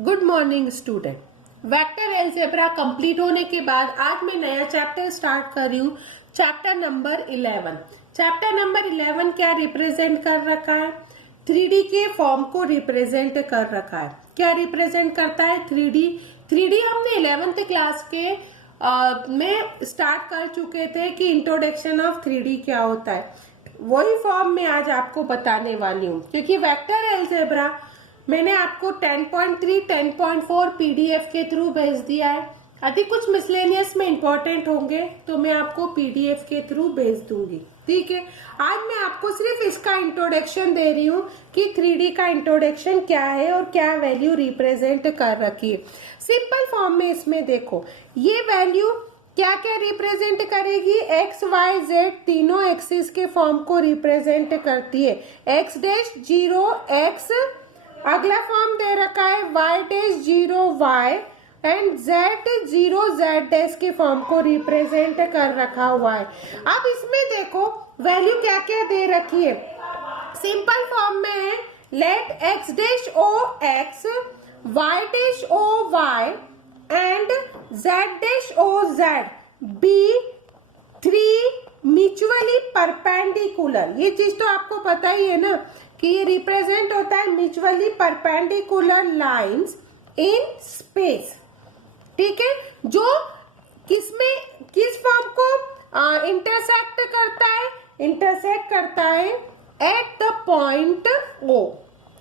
Good morning student. Vector algebra complete होने के बाद आज मैं नया चैप्टर स्टार्ट कर रही हूँ, चैप्टर नंबर 11। चैप्टर नंबर 11 क्या रिप्रेजेंट कर रखा है? 3D के फॉर्म को रिप्रेजेंट कर रखा है। क्या रिप्रेजेंट करता है? 3D हमने 11th क्लास के में स्टार्ट कर चुके थे कि इंट्रोडक्शन ऑफ 3D क्या होता है। वही फॉर्म में आज आपको बताने वाली हूँ, क्योंकि वेक्टर अलजेब्रा मैंने आपको 10.3, 10.4 पीडीएफ के थ्रू भेज दिया है। यदि कुछ मिसलेनियस में इंपॉर्टेंट होंगे तो मैं आपको पीडीएफ के थ्रू भेज दूंगी, ठीक है। आज मैं आपको सिर्फ इसका इंट्रोडक्शन दे रही हूँ कि 3D का इंट्रोडक्शन क्या है और क्या वैल्यू रिप्रेजेंट कर रखी है। सिंपल फॉर्म में इसमें देखो, ये वैल्यू क्या क्या रिप्रेजेंट करेगी? एक्स वाई जेड तीनों एक्सिस के फॉर्म को रिप्रेजेंट करती है। एक्स डैश 0 एक्स, अगला फॉर्म दे रखा है y dash 0 y and z 0 z dash के फॉर्म को रिप्रेजेंट कर रखा हुआ है। अब इसमें देखो वैल्यू क्या क्या दे रखी है। सिंपल फॉर्म में है let x dash o x, y dash o y and z dash o z be 3 mutually perpendicular. ये चीज तो आपको पता ही है ना कि ये रिप्रेजेंट होता है mutually perpendicular lines in space, ठीक है, जो किस फॉर्म को इंटरसेक्ट करता है? इंटरसेक्ट करता है एट द पॉइंट O।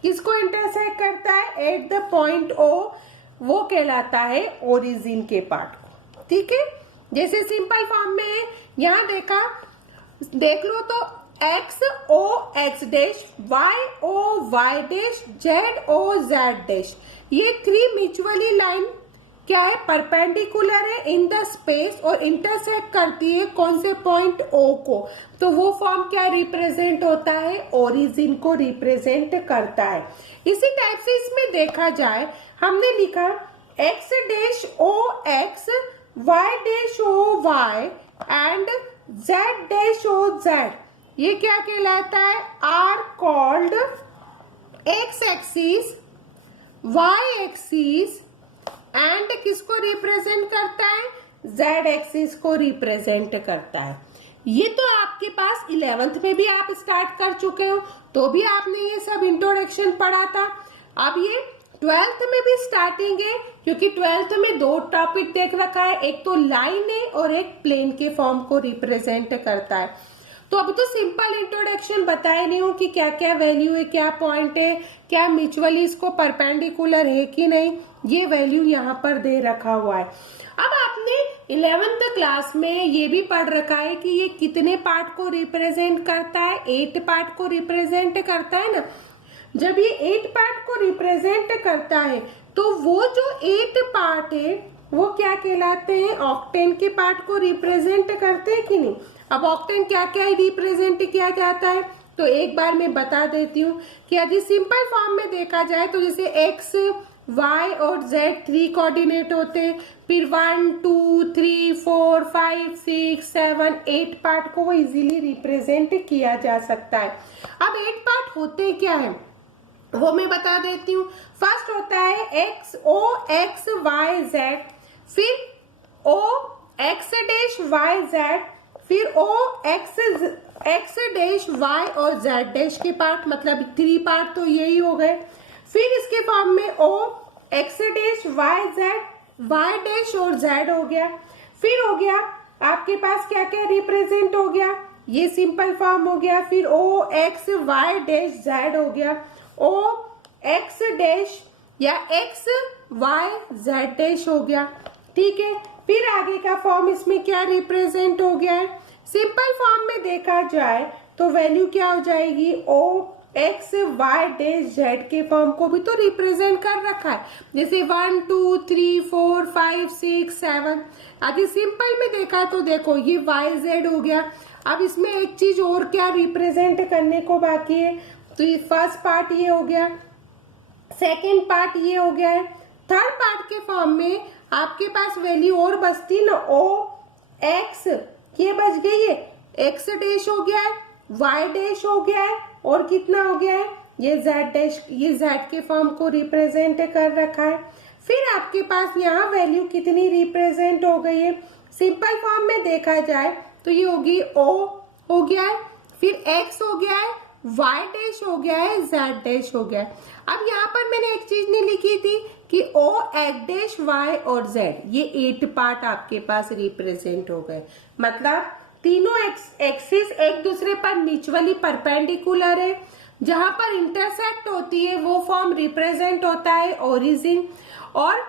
किसको इंटरसेक्ट करता है? At the point O। वो कहलाता है ओरिजिन के पार्ट को, ठीक है। जैसे सिंपल फॉर्म में यहाँ देख लो तो x o x dash, y o y dash, z o z dash, ये 3 म्यूचुअली लाइन क्या है? परपेंडिकुलर है इन द स्पेस और इंटरसेक्ट करती है कौन से पॉइंट O को। तो वो फॉर्म क्या रिप्रेजेंट होता है? ओरिजिन को रिप्रेजेंट करता है। इसी टाइप से इसमें देखा जाए, हमने लिखा X dash O X, Y dash O Y and Z dash O Z, ये क्या कहलाता है? Are called X axis, Y axis and किसको रिप्रेजेंट करता है? जेड एक्सिस को रिप्रेजेंट करता है। ये तो आपके पास 11th में भी आप स्टार्ट कर चुके हो, तो भी आपने ये सब इंट्रोडक्शन पढ़ा था। अब ये 12th में भी स्टार्टिंग है, क्योंकि 12th में 2 टॉपिक देख रखा है, एक तो लाइन है और एक प्लेन के फॉर्म को रिप्रेजेंट करता है। तो अभी तो सिंपल इंट्रोडक्शन बताए नहीं हूँ कि क्या क्या वैल्यू है, क्या पॉइंट है, क्या म्यूचुअली इसको परपेंडिकुलर है कि नहीं, ये वैल्यू यहाँ पर दे रखा हुआ है। अब आपने 11th क्लास में ये भी पढ़ रखा है कि ये कितने पार्ट को रिप्रेजेंट करता है? 8 पार्ट को रिप्रेजेंट करता है ना। जब ये 8 पार्ट को रिप्रेजेंट करता है तो वो जो 8 पार्ट है वो क्या कहलाते हैं? ऑक्टेन के पार्ट को रिप्रेजेंट करते हैं कि नहीं। अब ऑक्टेन क्या क्या रिप्रेजेंट किया जाता है तो एक बार मैं बता देती हूँ कि यदि सिंपल फॉर्म में देखा जाए तो जैसे एक्स वाई और जेड 3 कोऑर्डिनेट होते हैं, फिर 1 2 3 4 5 6 7 8 पार्ट को वो इजीली रिप्रेजेंट किया जा सकता है। अब 8 पार्ट होते क्या है वो मैं बता देती हूँ। फर्स्ट होता है x o X Y Z, फिर ओ एक्स डैश वाई जेड, फिर ओ एक्स डैश वाई और जेड डैश के पार्ट, मतलब 3 पार्ट तो यही हो गए। फिर इसके फॉर्म में o x dash y z, y dash और जेड हो गया। फिर हो गया आपके पास क्या क्या रिप्रेजेंट हो गया? ये सिंपल फॉर्म हो गया। फिर ओ एक्स वाई डैश जेड हो गया, ओ एक्स डैश या एक्स वाई जेड डैश हो गया, ठीक है। फिर आगे का फॉर्म इसमें क्या रिप्रेजेंट हो गया है? सिंपल फॉर्म में देखा जाए तो वैल्यू क्या हो जाएगी? ओ एक्स वाई डैश जेड के फॉर्म को भी तो रिप्रेजेंट कर रखा है, जैसे 1 2 3 4 5 6 7। आगे सिंपल में देखा तो देखो ये वाई जेड हो गया। अब इसमें एक चीज और क्या रिप्रेजेंट करने को बाकी है, तो ये फर्स्ट पार्ट ये हो गया, सेकेंड पार्ट ये हो गया है। थर्ड पार्ट के फॉर्म में आपके पास वैल्यू और बचती ना, ओ एक्स ये बच गई है, एक्स डैश हो गया है, वाई डैश हो गया है और कितना हो गया है? ये z डैश, ये z के फॉर्म को रिप्रेजेंट कर रखा है। फिर आपके पास यहाँ वैल्यू कितनी रिप्रेजेंट हो गई है, सिंपल फॉर्म में देखा जाए तो ये होगी o हो गया है, फिर x हो गया है, y डैश हो गया है, z डैश हो गया है। अब यहाँ पर मैंने एक चीज नहीं लिखी थी कि o, x डैश, y और z, ये 8 पार्ट आपके पास रिप्रेजेंट हो गए। मतलब तीनों एक्सिस एक दूसरे पर म्यूचुअली परपेंडिकुलर है, जहां पर इंटरसेक्ट होती है वो फॉर्म रिप्रेजेंट होता है ओरिजिन। और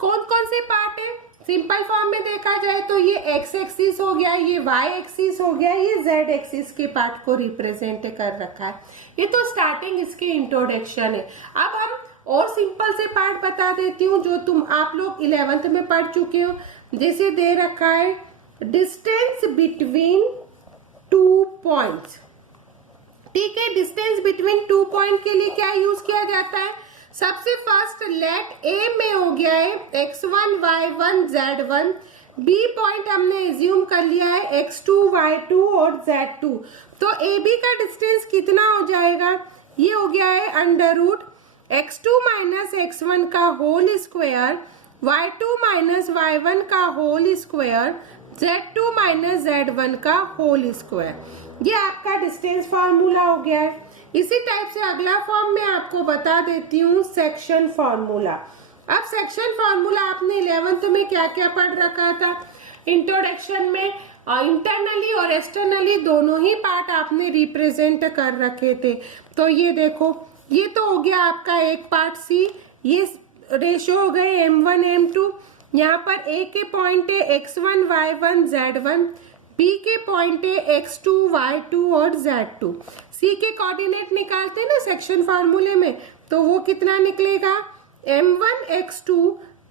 कौन कौन से पार्ट है, सिंपल फॉर्म में देखा जाए तो ये एक्स एक्सिस हो गया, ये वाई एक्सिस हो गया, ये जेड एक्सिस के पार्ट को रिप्रेजेंट कर रखा है। ये तो स्टार्टिंग इसके इंट्रोडक्शन है। अब हम और सिंपल से पार्ट बता देती हूँ जो आप लोग 11th में पढ़ चुके हो। जैसे दे रखा है डिस्टेंस बिटवीन 2 पॉइंट्स, ठीक है। डिस्टेंस बिटवीन 2 पॉइंट के लिए क्या यूज किया जाता है, सबसे फर्स्ट लेट ए में हो गया है x1 y1 z1, B point हमने एज्यूम कर लिया है x2 y2 और z2। तो ए बी का डिस्टेंस कितना हो जाएगा, ये हो गया है under root x2 minus x1 का whole square, y2 minus y1 का whole square, z2 minus z1 का होल स्क्वायर। ये आपका डिस्टेंस फार्मूला हो गया है। इसी टाइप से अगला फॉर्म मैं आपको बता देती हूँ सेक्शन फार्मूला। अब सेक्शन फार्मूला आपने 11th में क्या क्या पढ़ रखा था, इंट्रोडक्शन में इंटरनली और एक्सटर्नली दोनों ही पार्ट आपने रिप्रेजेंट कर रखे थे। तो ये देखो, ये तो हो गया आपका एक पार्ट सी, ये रेशो हो गए m1 m2। यहाँ पर ए के पॉइंट है x1 y1 z1, बी के पॉइंट है x2 y2 और z2। सी के कोऑर्डिनेट निकालते हैं ना सेक्शन फार्मूले में, तो वो कितना निकलेगा m1 x2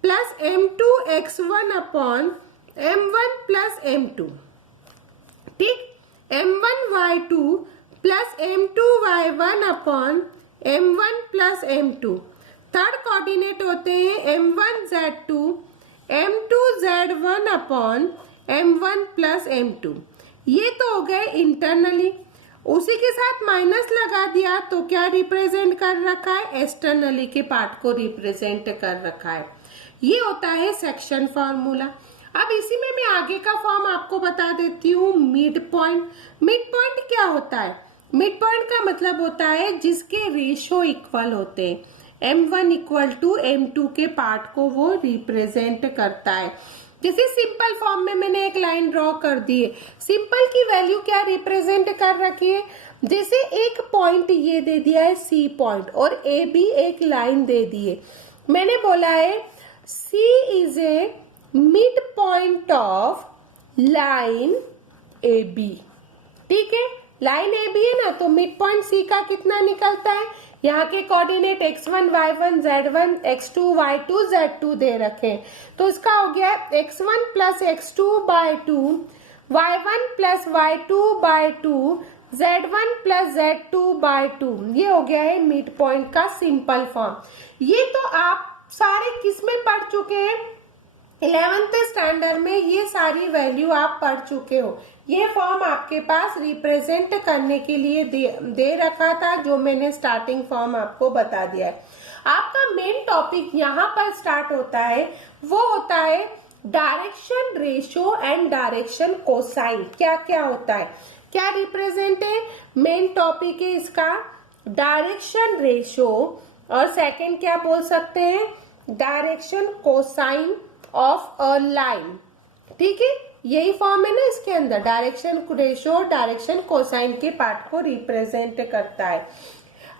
plus m2 x1 upon m1 plus m2, ठीक। m1 y2 plus m2 y1 upon m1 plus m2। Third coordinate होते हैं m1 z2 m2 z1 upon m1 plus m2। ये तो हो गए इंटरनली। उसी के साथ माइनस लगा दिया तो क्या रिप्रेजेंट कर रखा है, एक्सटर्नली के पार्ट को रिप्रेजेंट कर रखा है। ये होता है सेक्शन फार्मूला। अब इसी में मैं आगे का फॉर्म आपको बता देती हूँ मिड पॉइंट। मिड पॉइंट क्या होता है, मिड पॉइंट का मतलब होता है जिसके रेशो इक्वल होते हैं, m1 इक्वल टू m2 के पार्ट को वो रिप्रेजेंट करता है। जैसे सिंपल फॉर्म में मैंने एक लाइन ड्रॉ कर दी है, सिंपल की वैल्यू क्या रिप्रेजेंट कर रखी है, जैसे एक पॉइंट ये दे दिया है सी पॉइंट और ए बी एक लाइन दे दी है। मैंने बोला है C is a mid point of line A B, ठीक है। लाइन ए बी है ना, तो मिड पॉइंट सी का कितना निकलता है, यहाँ के coordinate x1 y1 z1 x2 y2 z2 दे रखे, तो इसका हो गया x1 plus x2 by 2, y1 plus y2 by 2, z1 plus z2 by 2। ये हो गया है मिड पॉइंट का सिंपल फॉर्म। ये तो आप सारे किस में पढ़ चुके हैं, 11th स्टैंडर्ड में ये सारी वैल्यू आप पढ़ चुके हो। ये फॉर्म आपके पास रिप्रेजेंट करने के लिए दे रखा था, जो मैंने स्टार्टिंग फॉर्म आपको बता दिया है। आपका मेन टॉपिक यहाँ पर स्टार्ट होता है, वो होता है direction ratio and direction cosine. क्या क्या होता है, क्या रिप्रेजेंट है, मेन टॉपिक है इसका डायरेक्शन रेशो, और सेकंड क्या बोल सकते हैं, direction cosine of a line, ठीक है। यही फॉर्म है ना इसके अंदर, डायरेक्शन रेशो डायरेक्शन कोसाइन के पार्ट को रिप्रेजेंट करता है।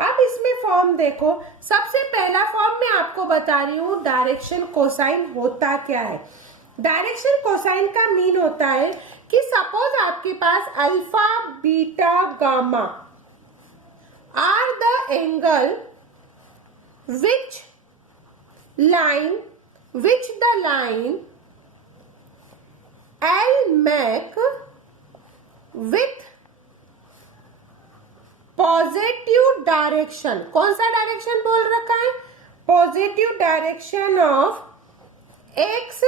अब इसमें फॉर्म देखो, सबसे पहला फॉर्म मैं आपको बता रही हूँ डायरेक्शन कोसाइन होता क्या है। डायरेक्शन कोसाइन का मीन होता है कि सपोज आपके पास alpha beta gamma are the angle which the line L make with positive direction. कौन सा डायरेक्शन बोल रखा है, positive direction of x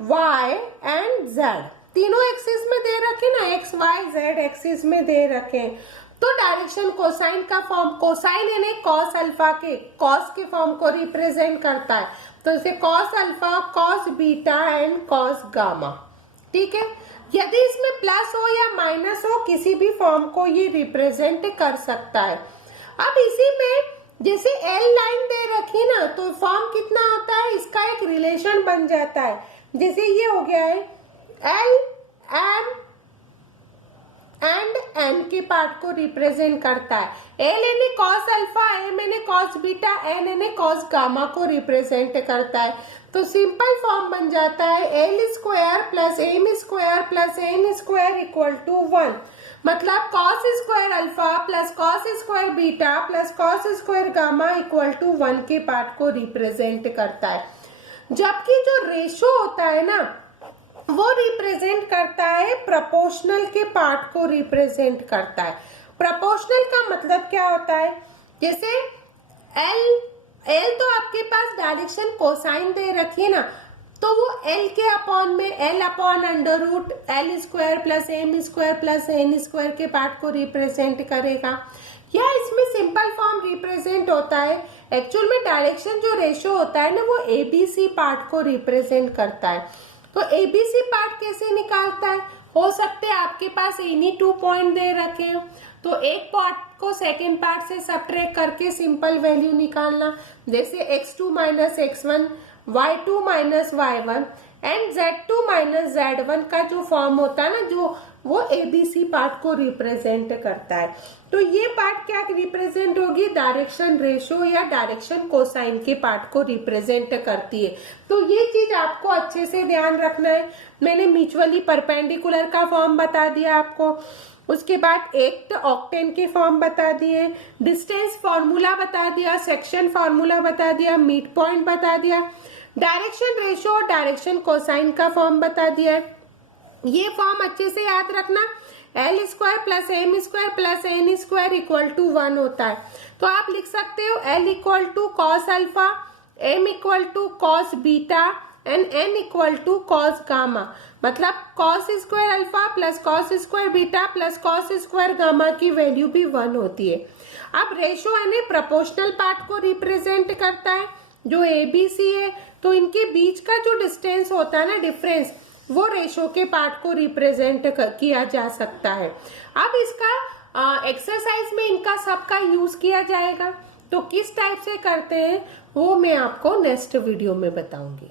y and z. तीनों एक्सिस में दे रखे ना, एक्स वाई जेड एक्सिस में दे रखे। तो डायरेक्शन कोसाइन का फॉर्म, कोसाइन यानी कॉस अल्फा के, कॉस के फॉर्म को रिप्रेजेंट करता है, तो इसे cos alpha, cos beta and cos gamma. ठीक है, यदि इसमें प्लस हो या माइनस हो, किसी भी फॉर्म को ये रिप्रेजेंट कर सकता है। अब इसी में जैसे एल लाइन दे रखी ना, तो फॉर्म कितना होता है, इसका एक रिलेशन बन जाता है। जैसे ये हो गया है एल एम एंड एन के पार्ट को रिप्रेजेंट करता है। एल यानी कॉस अल्फा, एम यानी कॉस बीटा, एन यानी कॉस गामा को रिप्रेजेंट करता है। तो सिंपल फॉर्म बन जाता है L square plus M square plus N square equal to 1। मतलब cos square alpha plus cos square beta plus cos square gamma equal to 1 के पार्ट को रिप्रेजेंट करता है। जबकि जो रेशो होता है ना, वो रिप्रेजेंट करता है प्रोपोर्शनल के पार्ट को रिप्रेजेंट करता है। प्रोपोर्शनल का मतलब क्या होता है, जैसे एल तो आपके पास डायरेक्शन कोसाइन दे रखी है ना, तो वो एल के अपॉन में L upon under root L square plus M square plus N square के पार्ट को रिप्रेजेंट करेगा। या इसमें सिंपल फॉर्म रिप्रेजेंट होता है, एक्चुअल में डायरेक्शन जो रेशो होता है ना, वो एबीसी पार्ट को रिप्रेजेंट करता है। तो एबीसी पार्ट कैसे निकालता है, हो सकते हैं आपके पास एनी 2 पॉइंट दे रखे हो, तो एक पार्ट को सेकेंड पार्ट से सबट्रैक्ट करके सिंपल वैल्यू निकालना, जैसे x2 minus x1, y2 minus y1 and z2 minus z1 का जो फॉर्म होता है ना, जो वो एबीसी पार्ट को रिप्रेजेंट करता है। तो ये पार्ट क्या रिप्रेजेंट होगी, डायरेक्शन रेशो या डायरेक्शन कोसाइन के पार्ट को रिप्रेजेंट करती है। तो ये चीज आपको अच्छे से ध्यान रखना है। मैंने म्यूचुअली परपेंडिकुलर का फॉर्म बता दिया आपको, उसके बाद एक ऑक्टेन के फॉर्म बता दिए, डिस्टेंस फॉर्मूला बता दिया, सेक्शन फॉर्मूला बता दिया, मिड पॉइंट बता दिया, डायरेक्शन रेशो और डायरेक्शन कोसाइन का फॉर्म बता दिया है। ये फॉर्म अच्छे से याद रखना, l square plus M square plus N square equal to 1 होता है। तो आप लिख सकते हो l equal to cos alpha, m equal to cos beta and n equal to cos gamma. मतलब cos square alpha plus cos square beta plus cos square gamma की value भी 1 होती है। अब रेशो यानी प्रोपोर्शनल पार्ट को represent करता है, जो एबीसी है, तो इनके बीच का जो डिस्टेंस होता है ना, डिफरेंस, वो रेशो के पार्ट को रिप्रेजेंट किया जा सकता है। अब इसका एक्सरसाइज में इनका सबका यूज किया जाएगा, तो किस टाइप से करते हैं वो मैं आपको नेक्स्ट वीडियो में बताऊंगी।